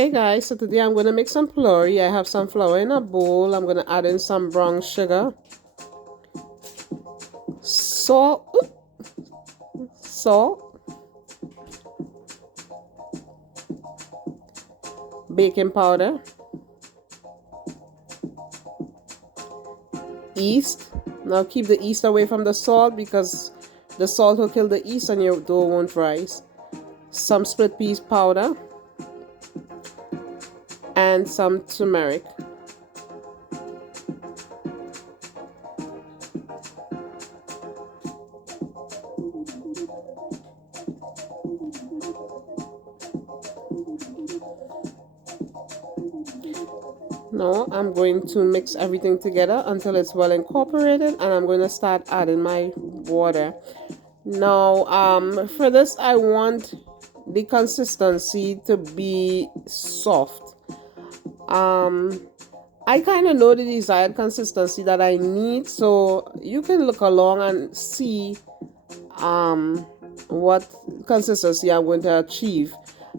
Hey guys, so today I'm going to make some Pholourie. I have some flour in a bowl. I'm going to add in some brown sugar, salt, baking powder, yeast. Now keep the yeast away from the salt because the salt will kill the yeast and your dough won't rise. Some split peas powder and some turmeric. Now I'm going to mix everything together until it's well incorporated, and I'm going to start adding my water. Now for this I want the consistency to be soft. I kind of know the desired consistency that I need, so you can look along and see what consistency I'm going to achieve.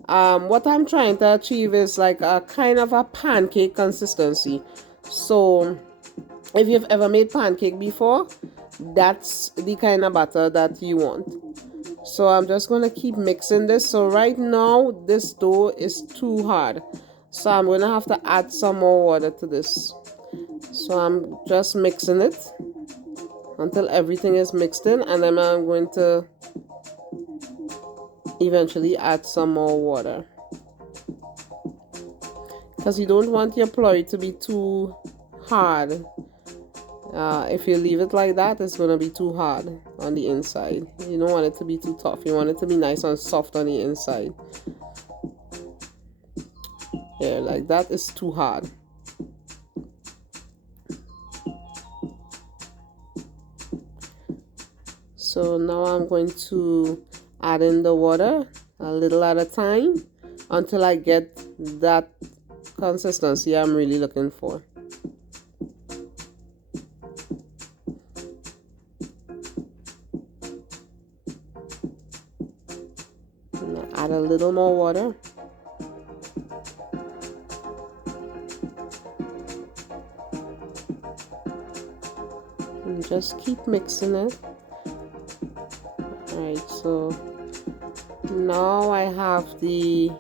What I'm trying to achieve is like a kind of a pancake consistency. So if you've ever made pancake before, that's the kind of batter that you want. So I'm just going to keep mixing this. So right now this dough is too hard, so I'm going to have to add some more water to this. So I'm just mixing it until everything is mixed in, and then I'm going to eventually add some more water, because you don't want your Pholourie to be too hard. If you leave it like that, it's going to be too hard on the inside. You don't want it to be too tough. You want it to be nice and soft on the inside. Yeah, like that is too hard. So now I'm going to add in the water a little at a time until I get that consistency I'm really looking for. And add a little more water. And just keep mixing it. Alright, so now I have the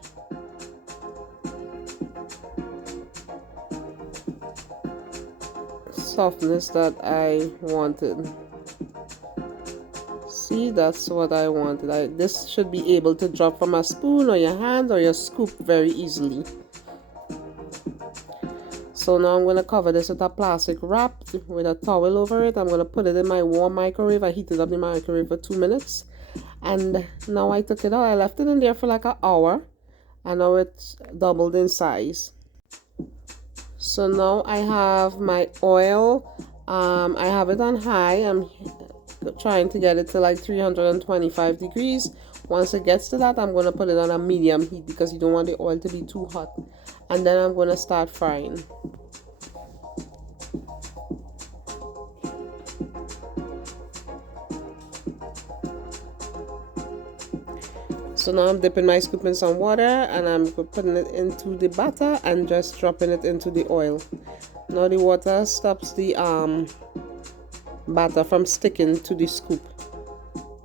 softness that I wanted. See, that's what I wanted. This should be able to drop from a spoon or your hand or your scoop very easily. So now I'm going to cover this with a plastic wrap with a towel over it. I'm going to put it in my warm microwave. I heated up the microwave for 2 minutes. And now I took it out. I left it in there for like an hour. And now it's doubled in size. So now I have my oil. I have it on high. I'm trying to get it to like 325 degrees. Once it gets to that, I'm going to put it on a medium heat because you don't want the oil to be too hot. And then I'm going to start frying. So now I'm dipping my scoop in some water, and I'm putting it into the batter and just dropping it into the oil. Now the water stops the batter from sticking to the scoop.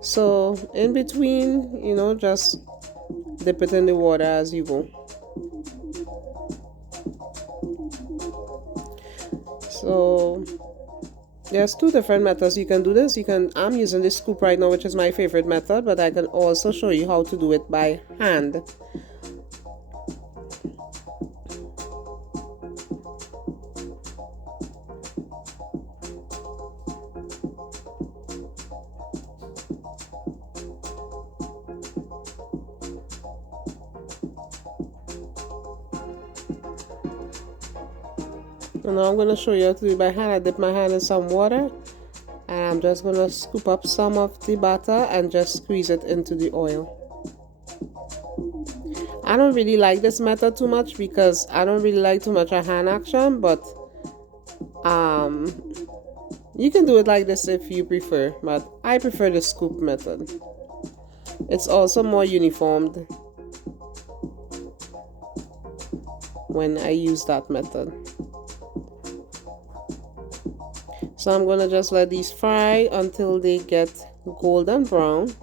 So in between, just dip it in the water as you go. So there's two different methods you can do this. I'm using this scoop right now, which is my favorite method, but I can also show you how to do it by hand. And now I'm going to show you how to do it by hand. I dip my hand in some water, and I'm just going to scoop up some of the batter and just squeeze it into the oil. I don't really like this method too much because I don't really like too much a hand action, but you can do it like this if you prefer, but I prefer the scoop method. It's also more uniformed. when I use that method. So I'm going to just let these fry until they get golden brown.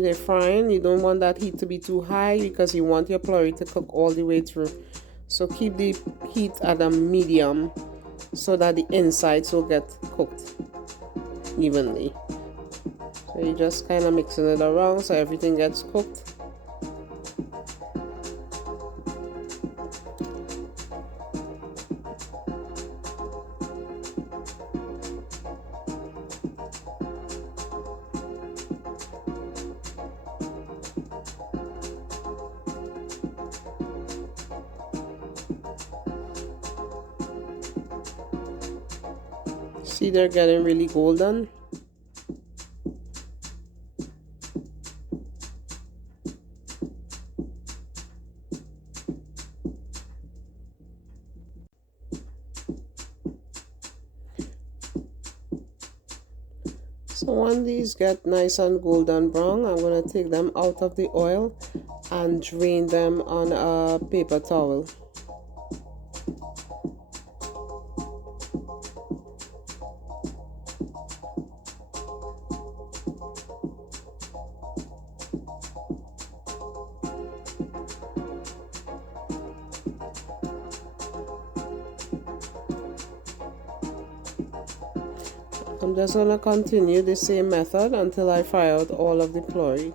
They're frying. You don't want that heat to be too high because you want your Pholourie to cook all the way through. So keep the heat at a medium so that the insides will get cooked evenly. So you're just kind of mixing it around so everything gets cooked. See, they're getting really golden. So when these get nice and golden brown, I'm going to take them out of the oil and drain them on a paper towel. I'm just going to continue the same method until I fry out all of the Pholouries.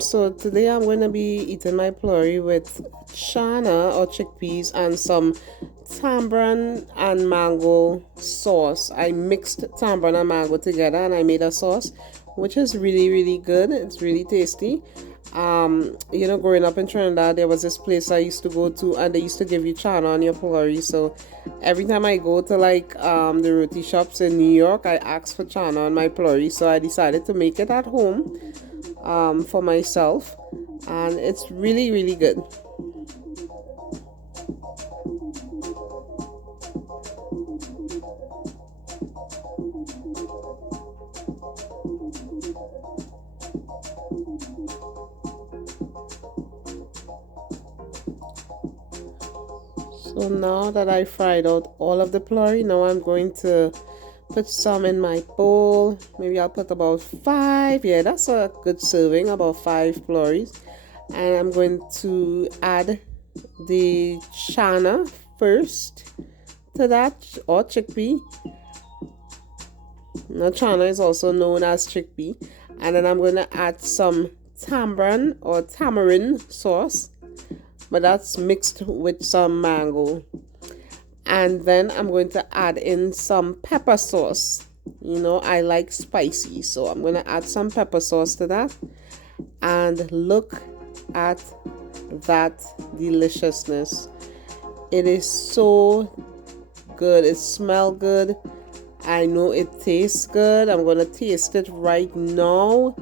So today I'm going to be eating my Pholourie with channa or chickpeas and some tamarind and mango sauce. I mixed tamarind and mango together and I made a sauce which is really good. It's really tasty. You know, growing up in Trinidad, there was this place I used to go to and they used to give you channa on your Pholourie. So every time I go to like the roti shops in New York, I ask for channa on my Pholourie. So I decided to make it at home for myself, and it's really good. So now that I fried out all of the Pholourie, now I'm going to put some in my bowl. Maybe I'll put about 5. Yeah, that's a good serving, about 5 Pholouries. And I'm going to add the channa first to that, or chickpea. Now channa is also known as chickpea. And then I'm going to add some tamarind or tamarind sauce, but that's mixed with some mango. And then I'm going to add in some pepper sauce. You know, I like spicy, so I'm going to add some pepper sauce to that. And look at that deliciousness. It is so good. It smells good. I know it tastes good. I'm going to taste it right now.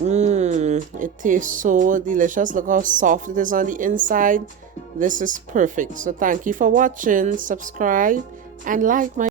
It tastes so delicious. Look how soft it is on the inside. This is perfect. So thank you for watching. Subscribe and like my